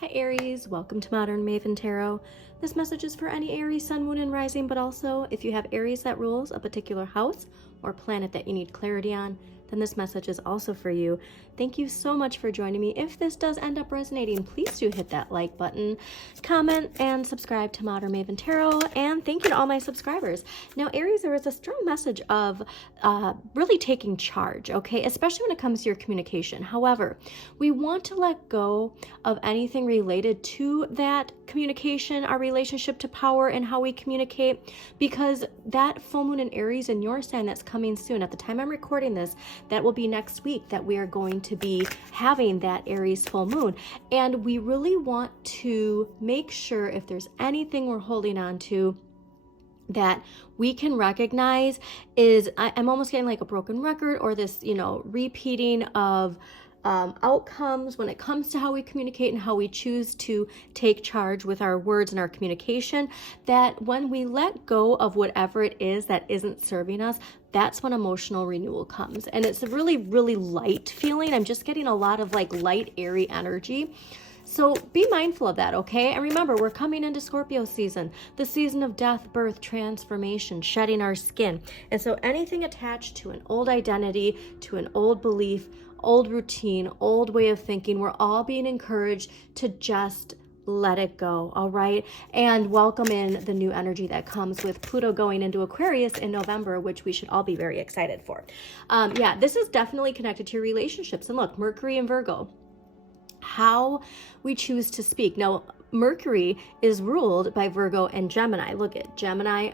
Hi Aries, welcome to Modern Maven Tarot. This message is for any Aries, Sun, Moon, and Rising, but also if you have Aries that rules a particular house or planet that you need clarity on, then this message is also for you. Thank you so much for joining me. If this does end up resonating, please do hit that like button, comment, and subscribe to Modern Maven Tarot. And thank you to all my subscribers. Now, Aries, there is a strong message of really taking charge, okay? Especially when it comes to your communication. However, we want to let go of anything related to that communication, our relationship to power and how we communicate, because that full moon in Aries in your sign that's coming soon, at the time I'm recording this, that will be next week that we are going to be having that Aries full moon. And we really want to make sure if there's anything we're holding on to that we can recognize is, I'm almost getting like a broken record or this, repeating of outcomes when it comes to how we communicate and how we choose to take charge with our words and our communication, that when we let go of whatever it is that isn't serving us, that's when emotional renewal comes. And it's a really, really light feeling. I'm just getting a lot of like light, airy energy. So be mindful of that, okay? And remember, we're coming into Scorpio season, the season of death, birth, transformation, shedding our skin. And so anything attached to an old identity, to an old belief, old routine, old way of thinking, we're all being encouraged to just let it go, all right? And welcome in the new energy that comes with Pluto going into Aquarius in November, which we should all be very excited for. This is definitely connected to your relationships. And look, Mercury and Virgo, how we choose to speak. Now, Mercury is ruled by Virgo and Gemini. Look at Gemini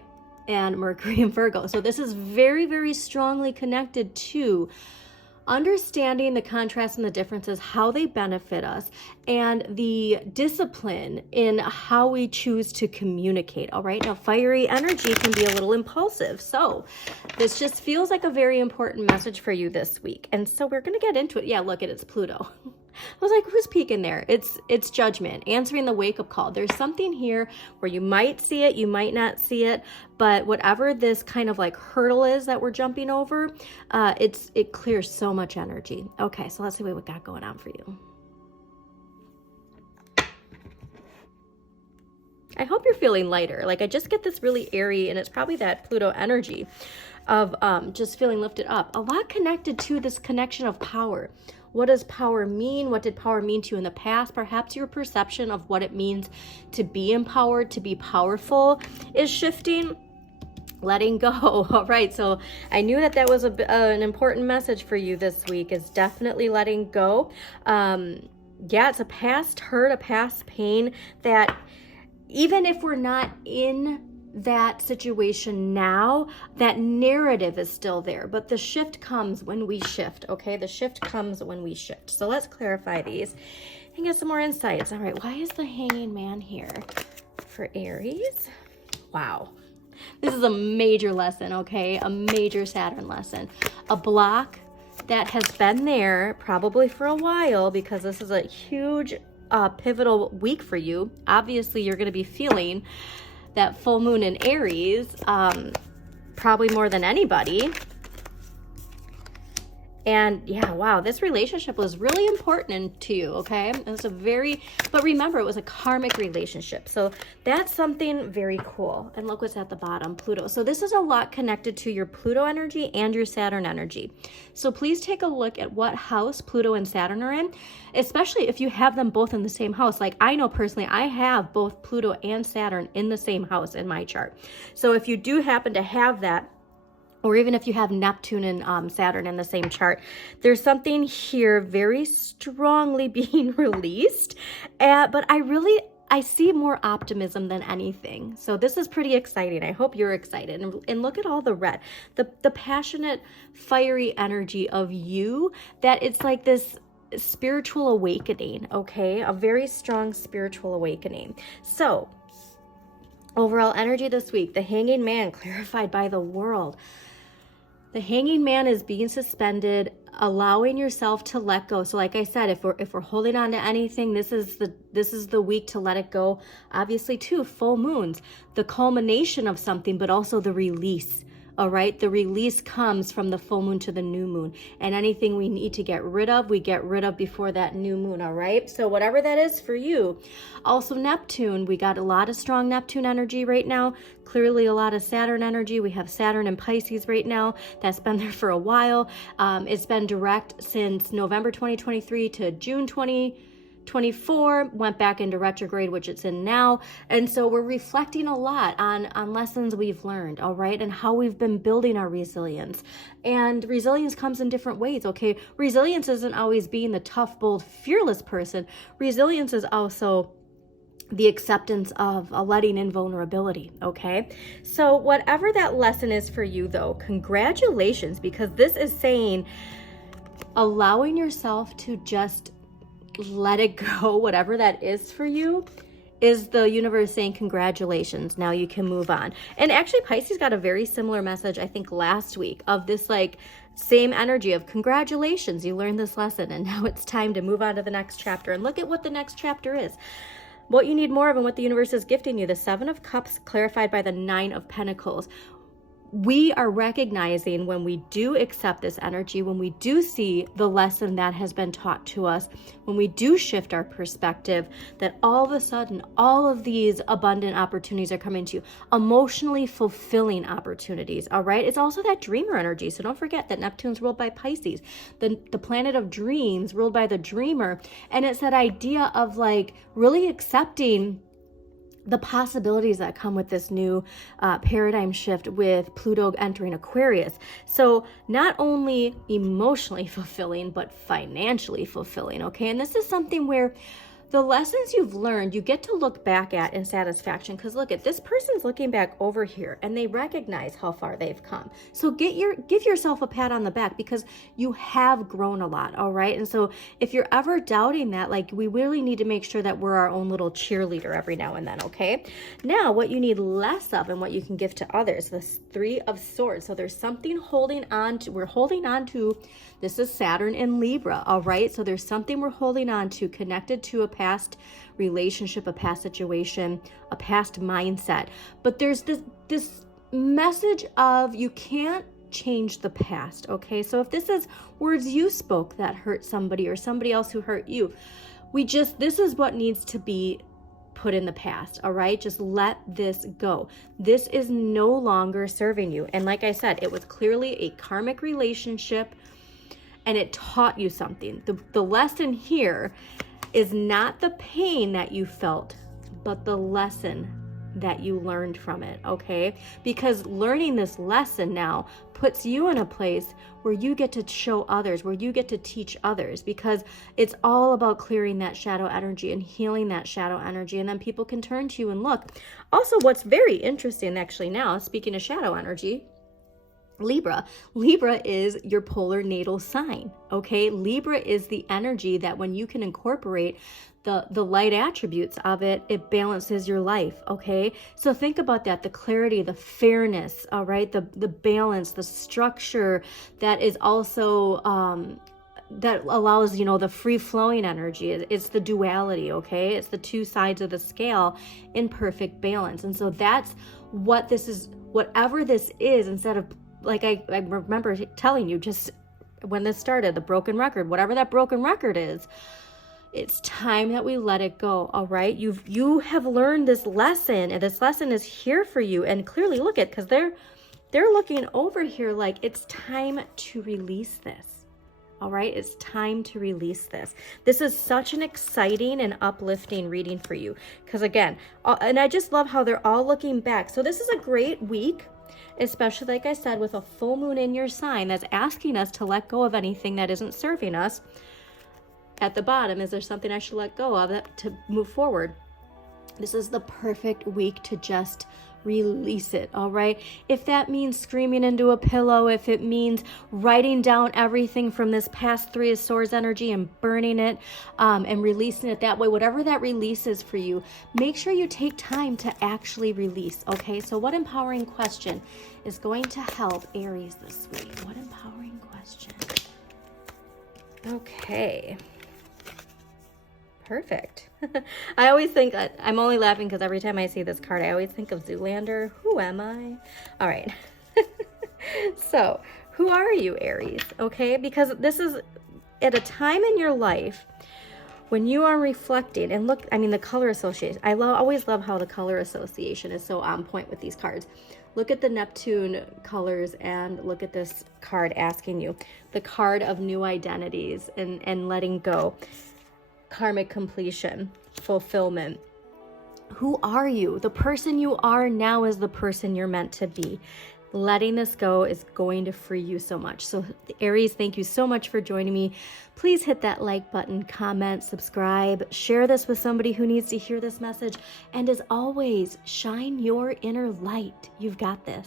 and Mercury and Virgo. So this is very, very strongly connected to understanding the contrast and the differences, how they benefit us, and the discipline in how we choose to communicate. All right. Now, fiery energy can be a little impulsive. So this just feels like a very important message for you this week. And so we're going to get into it. Yeah, look at it's Pluto. I was like, who's peeking there? It's judgment, answering the wake-up call. There's something here where you might see it, you might not see it, but whatever this kind of like hurdle is that we're jumping over, it clears so much energy. Okay, so let's see what we got going on for you. I hope you're feeling lighter. Like I just get this really airy, and it's probably that Pluto energy of just feeling lifted up. A lot connected to this connection of power. What does power mean? What did power mean to you in the past? Perhaps your perception of what it means to be empowered, to be powerful is shifting. Letting go. All right. So I knew that was an important message for you this week, is definitely letting go. It's a past hurt, a past pain that even if we're not in that situation now, that narrative is still there, but the shift comes when we shift. Okay, the shift comes when we shift. So let's clarify these and get some more insights. All right, why is the Hanging Man here for Aries? Wow, this is a major lesson. Okay, a major Saturn lesson, a block that has been there probably for a while, because this is a huge pivotal week for you. Obviously, you're going to be feeling that full moon in Aries, probably more than anybody. And yeah, wow, this relationship was really important to you, okay? It was but remember, it was a karmic relationship. So that's something very cool. And look what's at the bottom, Pluto. So this is a lot connected to your Pluto energy and your Saturn energy. So please take a look at what house Pluto and Saturn are in, especially if you have them both in the same house. Like I know personally, I have both Pluto and Saturn in the same house in my chart. So if you do happen to have that, or even if you have Neptune and Saturn in the same chart, there's something here very strongly being released. But I see more optimism than anything. So this is pretty exciting. I hope you're excited. And look at all the red, the passionate, fiery energy of you, that it's like this spiritual awakening, okay? A very strong spiritual awakening. So overall energy this week, the Hanging Man clarified by the world. The Hanging Man is being suspended, allowing yourself to let go. So like I said, if we're holding on to anything, this is the week to let it go. Obviously too, full moons, the culmination of something, but also the release All right, the release comes from the full moon to the new moon, and anything we need to get rid of, we get rid of before that new moon. All right, so whatever that is for you. Also Neptune, we got a lot of strong Neptune energy right now, clearly a lot of Saturn energy. We have Saturn and Pisces right now. That's been there for a while. It's been direct since November 2023 to June 2024, went back into retrograde, which it's in now. And so we're reflecting a lot on lessons we've learned, all right, and how we've been building our resilience. And resilience comes in different ways, okay? Resilience isn't always being the tough, bold, fearless person. Resilience is also the acceptance of letting in vulnerability, okay? So whatever that lesson is for you, though, congratulations, because this is saying allowing yourself to just let it go, whatever that is for you, is the universe saying congratulations, now you can move on. And actually Pisces got a very similar message, I think last week, of this like same energy of congratulations, you learned this lesson and now it's time to move on to the next chapter. And look at what the next chapter is, what you need more of and what the universe is gifting you. The 7 of Cups clarified by the 9 of Pentacles. We are recognizing when we do accept this energy, when we do see the lesson that has been taught to us, when we do shift our perspective, that all of a sudden, all of these abundant opportunities are coming to you, emotionally fulfilling opportunities, all right? It's also that dreamer energy. So don't forget that Neptune's ruled by Pisces, the planet of dreams ruled by the dreamer. And it's that idea of like really accepting the possibilities that come with this new paradigm shift with Pluto entering Aquarius. So not only emotionally fulfilling, but financially fulfilling, okay? And this is something where the lessons you've learned, you get to look back at in satisfaction, because look at this person's looking back over here and they recognize how far they've come. So give yourself a pat on the back because you have grown a lot, all right? And so if you're ever doubting that, like we really need to make sure that we're our own little cheerleader every now and then, okay? Now, what you need less of and what you can give to others, this 3 of Swords. So there's something holding on to, we're holding on to. This is Saturn in Libra, all right? So there's something we're holding on to connected to a past relationship, a past situation, a past mindset. But there's this message of you can't change the past, okay? So if this is words you spoke that hurt somebody or somebody else who hurt you, this is what needs to be put in the past, all right? Just let this go. This is no longer serving you. And like I said, it was clearly a karmic relationship and it taught you something. The lesson here is not the pain that you felt, but the lesson that you learned from it, okay? Because learning this lesson now puts you in a place where you get to show others, where you get to teach others, because it's all about clearing that shadow energy and healing that shadow energy, and then people can turn to you and look. Also, what's very interesting actually now, speaking of shadow energy, Libra is your polar natal sign, okay? Libra is the energy that when you can incorporate the light attributes of it, it balances your life, okay? So think about that, the clarity, the fairness, all right? The balance, the structure that is also, that allows, you know, the free-flowing energy. It's the duality, okay? It's the two sides of the scale in perfect balance. And so that's what this is, whatever this is, instead of, like I remember telling you just when this started, the broken record, whatever that broken record is, it's time that we let it go, all right? You have learned this lesson, and this lesson is here for you. And clearly, look at, because they're looking over here like it's time to release this, all right? It's time to release this. This is such an exciting and uplifting reading for you, because again, and I just love how they're all looking back. So this is a great week, especially like I said, with a full moon in your sign that's asking us to let go of anything that isn't serving us. At the bottom, is there something I should let go of that to move forward? This is the perfect week to just release it, all right? If that means screaming into a pillow, if it means writing down everything from this past 3 of Swords energy and burning it and releasing it that way, whatever that release is for you, make sure you take time to actually release, okay? So what empowering question is going to help Aries this week? What empowering question? Okay. Perfect. I always think, I'm only laughing because every time I see this card, I always think of Zoolander. Who am I? All right. So, who are you, Aries? Okay, because this is at a time in your life when you are reflecting and look, I mean, the color association, always love how the color association is so on point with these cards. Look at the Neptune colors and look at this card asking you, the card of new identities and letting go, karmic completion, fulfillment. Who are you? The person you are now is the person you're meant to be. Letting this go is going to free you so much. So Aries, thank you so much for joining me. Please hit that like button, comment, subscribe, share this with somebody who needs to hear this message. And as always, shine your inner light. You've got this.